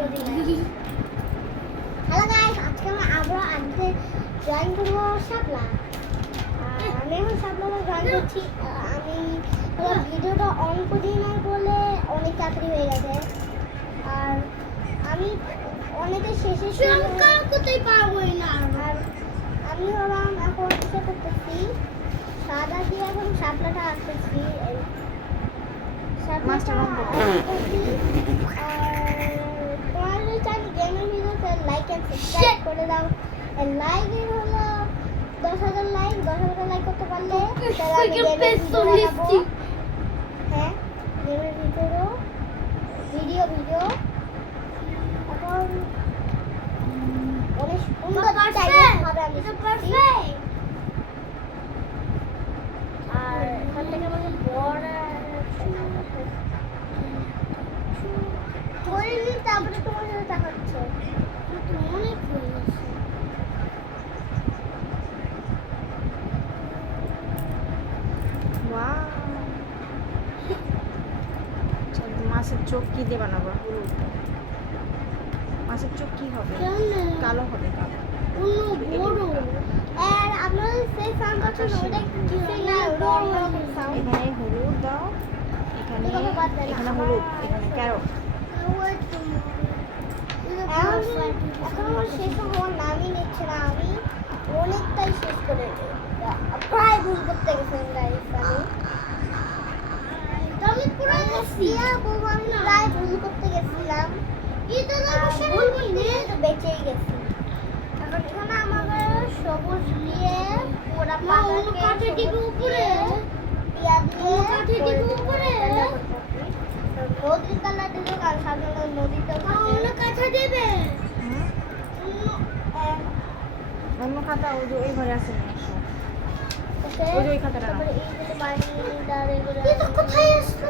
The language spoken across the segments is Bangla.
হ্যালো গাইস, আজকে আমরা আবার আনতে জয়েন করবো শাপলা। আমি এখন শাপলা জয়েন করছি। আমি ভিডিওটা অন করি না বলে অনেক তাড়াতাড়ি হয়ে গেছে। আর আমি অনেকের শেষে করতেই পারবোই না। আর আমি হলাম এখন ইচ্ছা করতেছি সাদা দিয়ে এখন শাপলাটা আসতেছি। মাস্টার লাইক এন্ড সাবস্ক্রাইব করে দাও। লাইকের হলো 10,000 লাইক, 10,000 লাইক করতে পারলে তাহলে আমি গেমের ভিডিও বানাবো। হ্যাঁ, গেমের ভিডিও এখন অনেক সুন্দর টাইপ হবে। আমি আর এখান থেকে আমাকে বড় করিনি, তারপরে তোমার সাথে দেখাচ্ছে অনেক হয়ে গেছে। মাছের চোখ কি দিয়ে বানাবো? হলুদ। মাছের চোখ কি হবে? কালো হবে, কালো। আর আপনাদের সেই সাউন্ড আছে ওটা কিছু না, এখানে হলুদ দাও, এখানে হলুদ, এখানে ক্যারট। এখন আমার শেষ হওয়ার নামই নিচ্ছে না। আমি অনেকটাই শেষ করে প্রায় ভুল করতে গেছিলাম গাইস। আমি প্রায় ভুল করতে গেছিলাম, বেঁচেই গেছি। এখন এখানে আমাকে সবুজ দিয়ে পুরা পাতাকে উপরে পেঁয়াজ দিয়ে উপরে নদীর কালার দিলে আর সাধারণ নদীতে অন্য কাঁচা দেবে। অন্য খাতা ওই ঘরে আছে না, ওই খাতাটা না। কোথায় আসছো?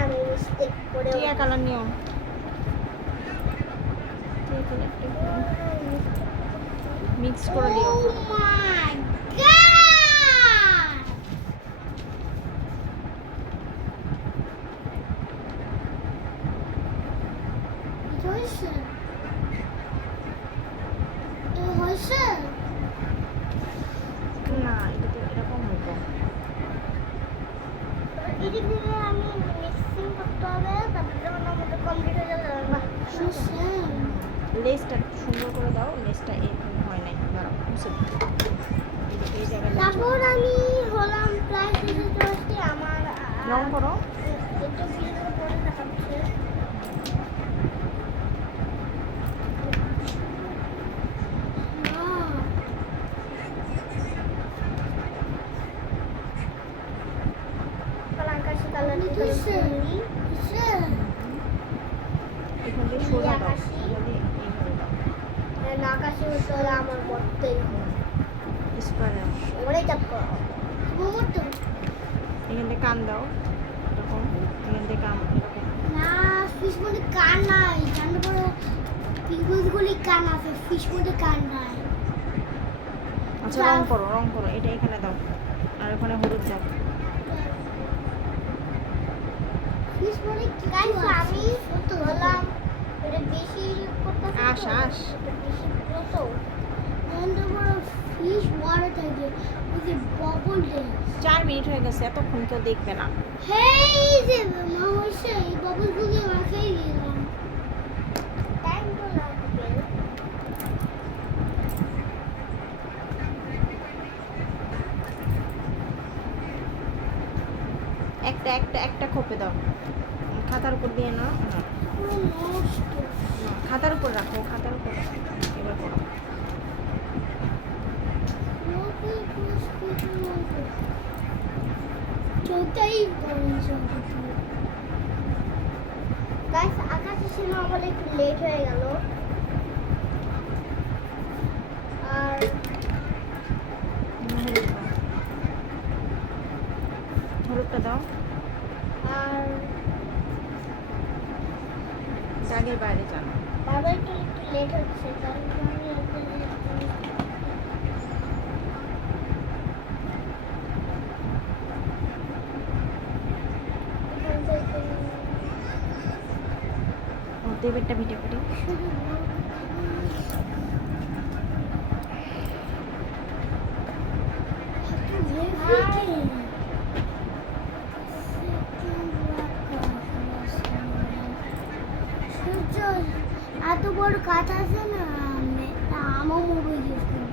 আমি মিস্টেক করে টিয়া কালার নিও। মিক্স করে দিও। না, এটা তো এরকম হতো। আমি মিক্সিং করতে হবে, তারপরে যখন আমাদের কমপ্লিট হয়ে যাবে লেসটা সুন্দর করে দাও। লেসটা এরকম হয় নাই, দাঁড়াও মুছে দিই। এই জায়গায় তারপর আমি হলাম প্রায় শেষে চলছি। আমার রং করো। একটু ভিডিও করে দেখাচ্ছে। আকাশি কালার দিতেছি। এখান থেকে সোজা দাও, সোজা দিয়ে এইভাবে দাও। আকাশি হতে হলে আমার মরতেই হবে। স্কোয়ারে ওরে চাপ করো, মরতে এখান থেকে কান দাও এরকম, এখান থেকে কান এরকম। না, ফিশ মধ্যে কান নাই। জানো বড় পিগুলগুলি কান আছে, ফিশ মধ্যে কান নাই। আচ্ছা, রং করো। এটা এখানে দাও আর ওখানে হলুদ দাও। ফিশ মধ্যে গাইস আমি বললাম এটা বেশি করতে আশ বেশি তো এন্ড বড় ফিশ ওয়াটার থাকে ওই যে বাবল ডে। 4 মিনিট হয়ে গেছে, এতক্ষণ কেউ দেখবে না। হেই যে মা হইছে এই বাবলগুলি আমরা খেয়ে গেলাম। টাইম তো লাগবে। একটা খোপে দাও, খাতার উপর দিয়ে নাও। খাতার উপর রাখো, খাতার উপর রাখো। এবার করো। গাইস আকাশের সিনেমা বলে একটু লেট হয়ে গেল। আর হলুদটা দাও। আর দাগের বাইরে যান। বাবা একটু লেট হচ্ছে, তাই আমি দেবেরটা ভিডিও করি। এত বড় কাজ আছে না আমার মোবাইল ইউজ করি